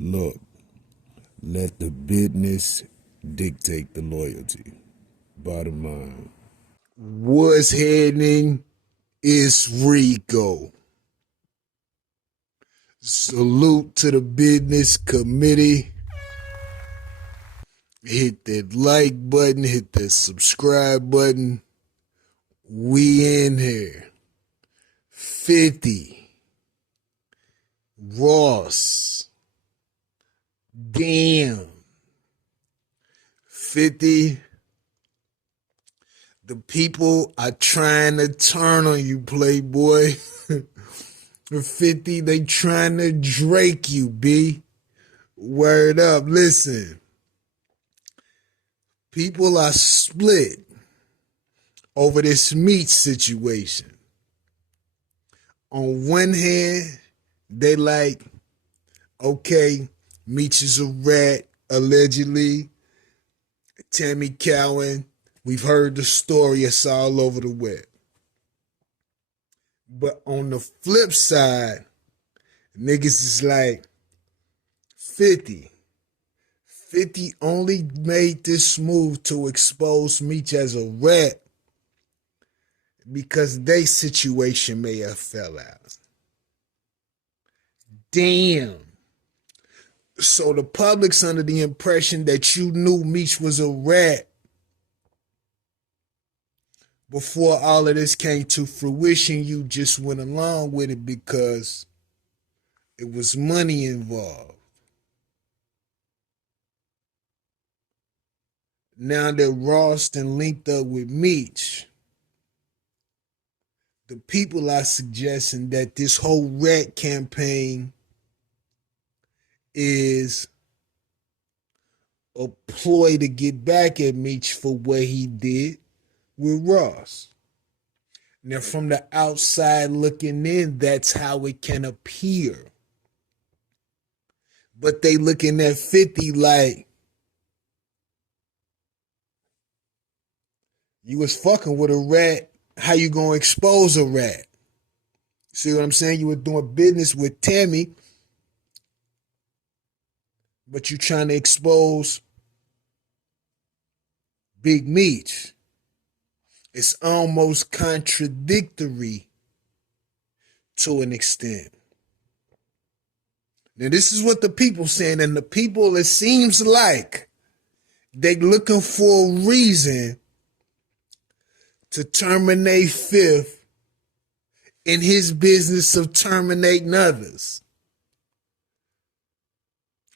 Look, let the business dictate the loyalty. Bottom line. What's happening? It's Rico. Salute to the business committee. Hit that like button, hit that subscribe button. We in here. 50. Ross. Damn. 50. The people are trying to turn on you, Playboy. 50, they trying to Drake you, B. Word up. Listen. People are split over this Meech situation. On one hand, they like, okay, Meech is a rat, allegedly. Tammy Cowan, we've heard the story, it's all over the web. But on the flip side, niggas is like, 50 only made this move to expose Meech as a rat because their situation may have fell out. Damn. So the public's under the impression that you knew Meech was a rat before all of this came to fruition. You just went along with it because it was money involved. Now that Ross done linked up with Meech, the people are suggesting that this whole rat campaign is a ploy to get back at Meech for what he did with Ross. Now, from the outside looking in, that's how it can appear. But they looking at 50 like, you was fucking with a rat. How you gonna expose a rat? See what I'm saying? You were doing business with Tammy, but you trying to expose Big Meech. It's almost contradictory to an extent. Now, this is what the people saying, and the people, it seems like they looking for a reason to terminate Fifth in his business of terminating others.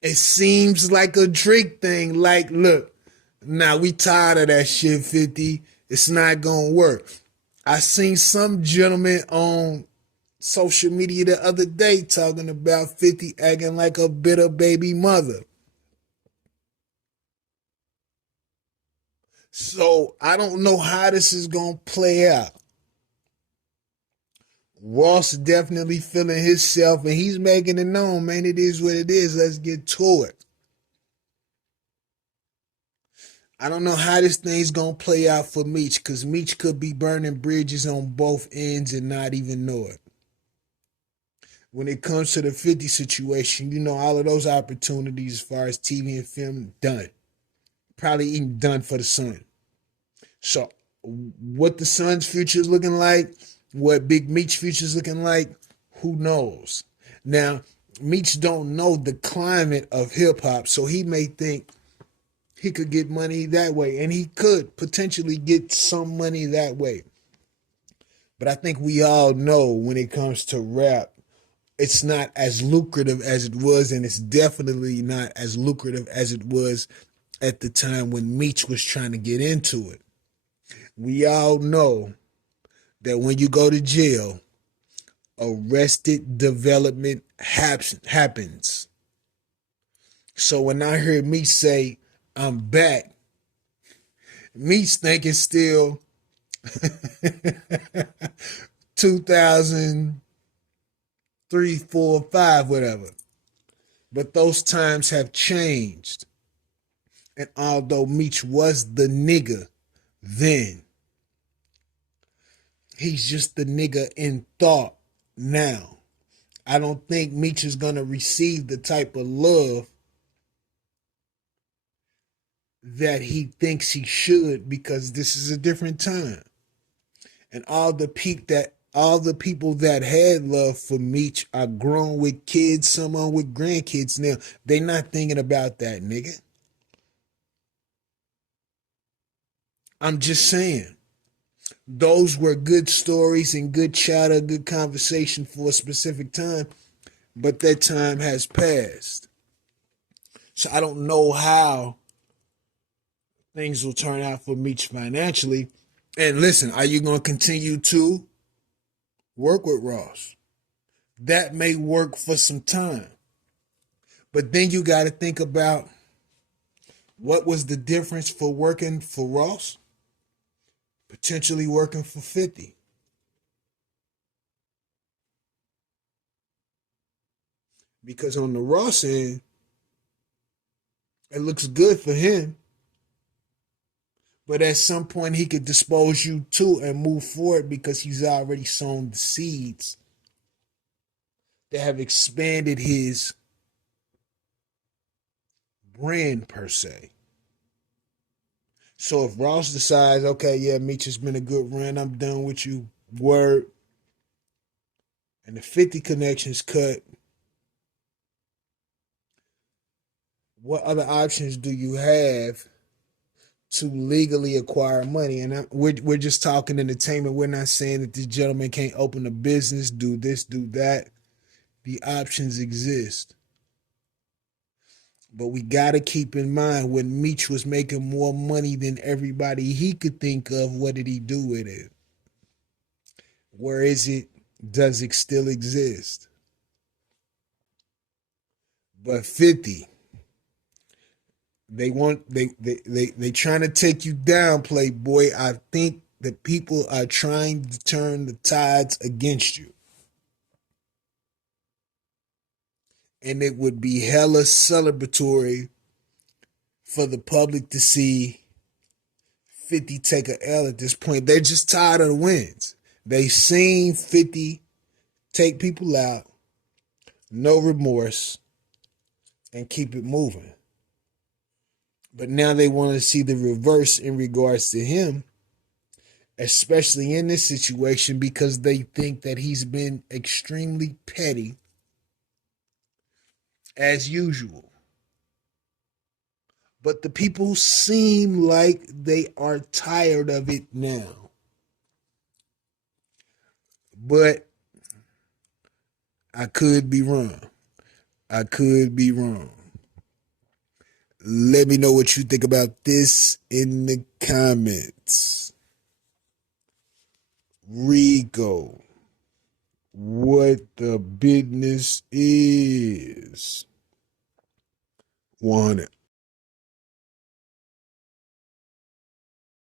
It seems like a Drake thing. Like, look, now we tired of that shit, 50. It's not gonna work. I seen some gentleman on social media the other day talking about 50 acting like a bitter baby mother. So I don't know how this is gonna play out. Ross definitely feeling himself, and he's making it known, man. It is what it is. Let's get to it. I don't know how this thing's gonna play out for Meech, because Meech could be burning bridges on both ends and not even know it. When it comes to the 50 situation, you know, all of those opportunities as far as TV and film, done. Probably even done for the son. So what the son's future is looking like, what Big Meech future is looking like, who knows? Now, Meech don't know the climate of hip-hop, so he may think he could get money that way, and he could potentially get some money that way. But I think we all know when it comes to rap, it's not as lucrative as it was, and it's definitely not as lucrative as it was at the time when Meech was trying to get into it. We all know that when you go to jail, arrested development happens. So when I heard Meech say, I'm back, Meech thinking still 2003, 4, 5, whatever. But those times have changed. And although Meech was the nigga then, he's just the nigga in thought now. I don't think Meech is going to receive the type of love that he thinks he should, because this is a different time. And all the people that had love for Meech are grown with kids, some on with grandkids now. They not thinking about that, nigga. I'm just saying. Those were good stories and good chatter, good conversation for a specific time, but that time has passed. So I don't know how things will turn out for Meech financially. And listen, are you going to continue to work with Ross? That may work for some time. But then you got to think about what was the difference for working for Ross, potentially working for 50. Because on the Ross end, it looks good for him. But at some point, he could dispose you too and move forward, because he's already sown the seeds that have expanded his brand, per se. So if Ross decides, okay, yeah, Meech has been a good run, I'm done with you, word, and the 50 connections cut, what other options do you have to legally acquire money? And we're just talking entertainment. We're not saying that this gentleman can't open a business, do this, do that. The options exist. But we got to keep in mind, when Meech was making more money than everybody he could think of, what did he do with it? Where is it? Does it still exist? But 50, they trying to take you down, Playboy. I think that people are trying to turn the tides against you. And it would be hella celebratory for the public to see 50 take a L at this point. They're just tired of the wins. They seen 50 take people out, no remorse, and keep it moving. But now they want to see the reverse in regards to him, especially in this situation, because they think that he's been extremely petty as usual. But the people seem like they are tired of it now. But I could be wrong. I could be wrong. Let me know what you think about this in the comments. Rico, what the business is. 100.